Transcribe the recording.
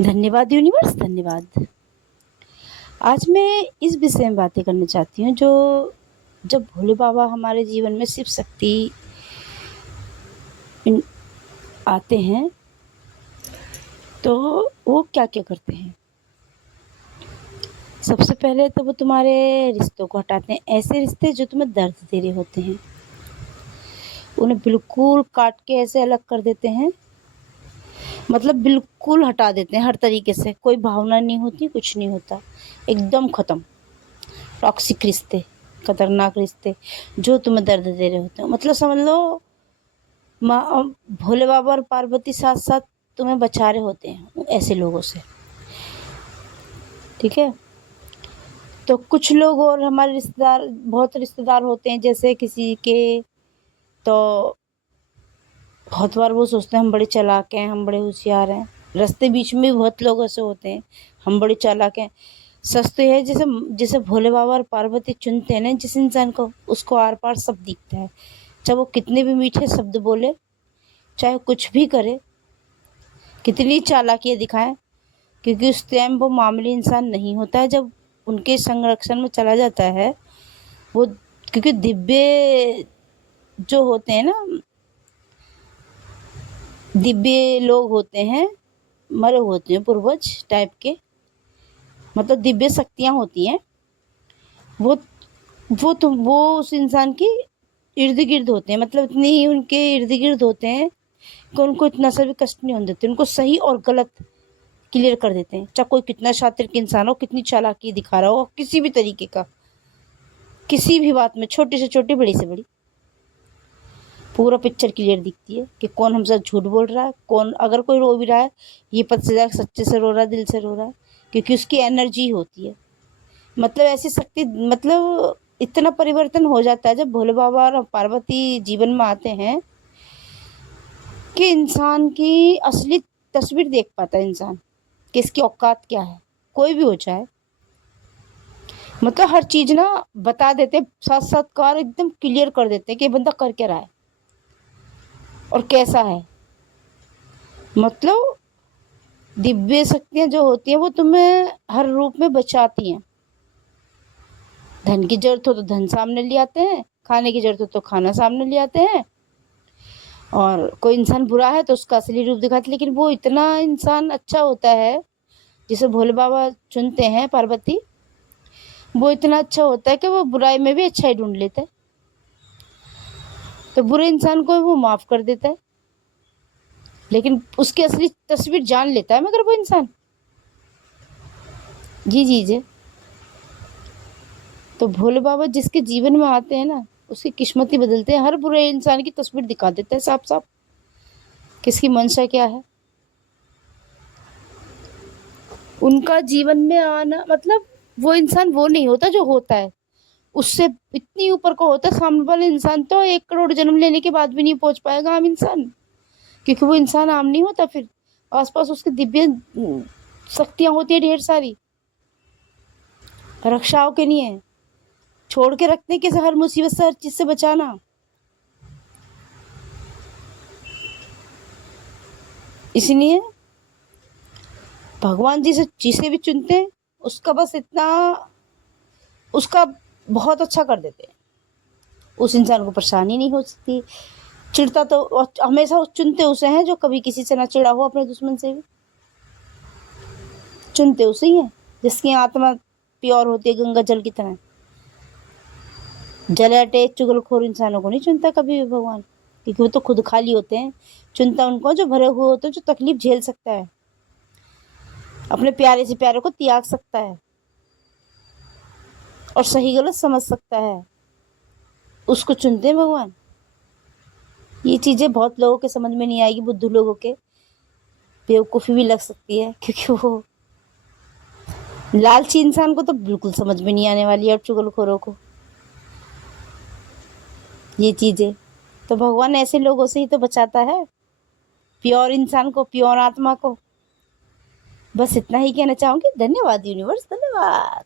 धन्यवाद यूनिवर्स, धन्यवाद। आज मैं इस विषय में बातें करना चाहती हूँ जो जब भोले बाबा हमारे जीवन में शिव शक्ति इन आते हैं, तो वो क्या-क्या करते हैं। सबसे पहले तो वो तुम्हारे रिश्तों को हटाते हैं, ऐसे रिश्ते जो तुम्हें दर्द दे रहे होते हैं। उन्हें बिल्कुल काट के ऐसे अलग कर देते हैं, मतलब बिल्कुल हटा देते हैं हर तरीके से, कोई भावना नहीं होती, कुछ नहीं होता, एकदम ख़त्म। टॉक्सिक रिश्ते, खतरनाक रिश्ते जो तुम्हें दर्द दे रहे होते हैं, मतलब समझ लो भोले बाबा और पार्वती साथ-साथ तुम्हें बचा रहे होते हैं ऐसे लोगों से, ठीक है? तो कुछ लोग और हमारे रिश्तेदार, बहुत रिश्तेदार होते हैं, जैसे किसी के तो बहुत बार वो सोचते हैं हम बड़े चालाक हैं, हम बड़े होशियार हैं। रास्ते बीच में भी बहुत लोग ऐसे होते हैं, हम बड़े चालाक हैं। सच तो ये है, जैसे जैसे भोले बाबा और पार्वती चुनते हैं ना जिस इंसान को, उसको आर-पार सब दिखता है। चाहे वो कितने भी मीठे शब्द बोले, चाहे कुछ भी करे, कितनी चालाकियाँ दिखाएँ, क्योंकि उस टाइम वो मामूली इंसान नहीं होता है जब उनके संरक्षण में चला जाता है। वो क्योंकि दिव्य जो होते हैं ना, दिव्य लोग होते हैं, मरे होते हैं पूर्वज टाइप के, मतलब दिव्य शक्तियाँ होती हैं, वो वो उस इंसान के इर्द-गिर्द होते हैं, मतलब इतने ही उनके इर्द-गिर्द होते हैं कि उनको इतना सा भी कष्ट नहीं होने देते। उनको सही और गलत क्लियर कर देते हैं। चाहे कोई कितना शातिर इंसान हो, कितनी चालाकी दिखा रहा हो, किसी भी तरीके का, किसी भी बात में, छोटी से छोटी, बड़ी से बड़ी, पूरा पिक्चर क्लियर दिखती है कि कौन हमसे झूठ बोल रहा है, कौन अगर कोई रो भी रहा है, ये पता चल जाएगा सच्चे से रो रहा है, दिल से रो रहा है, क्योंकि उसकी एनर्जी होती है। मतलब ऐसी शक्ति, मतलब इतना परिवर्तन हो जाता है जब भोले बाबा और पार्वती जीवन में आते हैं कि इंसान की असली तस्वीर देख पाता है इंसान, कि इसकी औकात क्या है, कोई भी हो जाए। मतलब हर चीज़ ना बता देते हैं, साथ-साथ कार एकदम क्लियर कर देते हैं कि ये बंदा कर क्या रहा है और कैसा है। मतलब दिव्य शक्तियाँ जो होती हैं वो तुम्हें हर रूप में बचाती हैं। धन की ज़रूरत हो तो धन सामने ले आते हैं, खाने की ज़रूरत हो तो खाना सामने ले आते हैं, और कोई इंसान बुरा है तो उसका असली रूप दिखाते हैं। लेकिन वो इतना इंसान अच्छा होता है, जिसे भोले बाबा चुनते हैं, पार्वती, वो इतना अच्छा होता है कि वो बुराई में भी अच्छाई ढूँढ लेता है। तो बुरे इंसान को वो माफ़ कर देता है, लेकिन उसकी असली तस्वीर जान लेता है मगर वो इंसान। ये चीज़ है। तो भोले बाबा जिसके जीवन में आते हैं ना, उसकी किस्मत ही बदलते हैं। हर बुरे इंसान की तस्वीर दिखा देते हैं साफ-साफ, किसकी मंशा क्या है। उनका जीवन में आना मतलब वो इंसान वो नहीं होता जो होता है, उससे इतनी ऊपर का होता है। सामने वाला इंसान तो 1 करोड़ जन्म लेने के बाद भी नहीं पहुँच पाएगा आम इंसान, क्योंकि वो इंसान आम नहीं होता फिर। आस-पास उसके दिव्य शक्तियाँ होती हैं ढेर सारी, रक्षाओं के लिए, छोड़ के रखते हैं कि हर मुसीबत से, हर चीज़ से बचाना। इसलिए भगवान जी से जिसे भी चुनते हैं, उसका बस इतना, उसका बहुत अच्छा कर देते हैं। उस इंसान को परेशानी नहीं हो सकती। चिढ़ता तो हमेशा चुनते उसे हैं जो कभी किसी से ना चिढ़ा हो, अपने दुश्मन से भी। चुनते उसे ही हैं, जिसकी आत्मा प्योर होती है गंगा जल की तरह। जलाटे चुगलखोर इंसानों को नहीं चुनता कभी भी भगवान, क्योंकि वो तो खुद खाली होते हैं। चुनता उनको जो भरे हुए होते हैं, जो तकलीफ झेल सकता है, अपने प्यारे से प्यारे को त्याग सकता है और सही गलत समझ सकता है, उसको चुनते हैं भगवान। ये चीज़ें बहुत लोगों के समझ में नहीं आएगी, बुद्धू लोगों के, बेवकूफ़ी भी लग सकती है, क्योंकि वो लालची इंसान को तो बिल्कुल समझ में नहीं आने वाली है, और चुगलखोरों को ये चीज़ें। तो भगवान ऐसे लोगों से ही तो बचाता है, प्योर इंसान को, प्योर आत्मा को। बस इतना ही कहना चाहूँगी। धन्यवाद यूनिवर्स, धन्यवाद।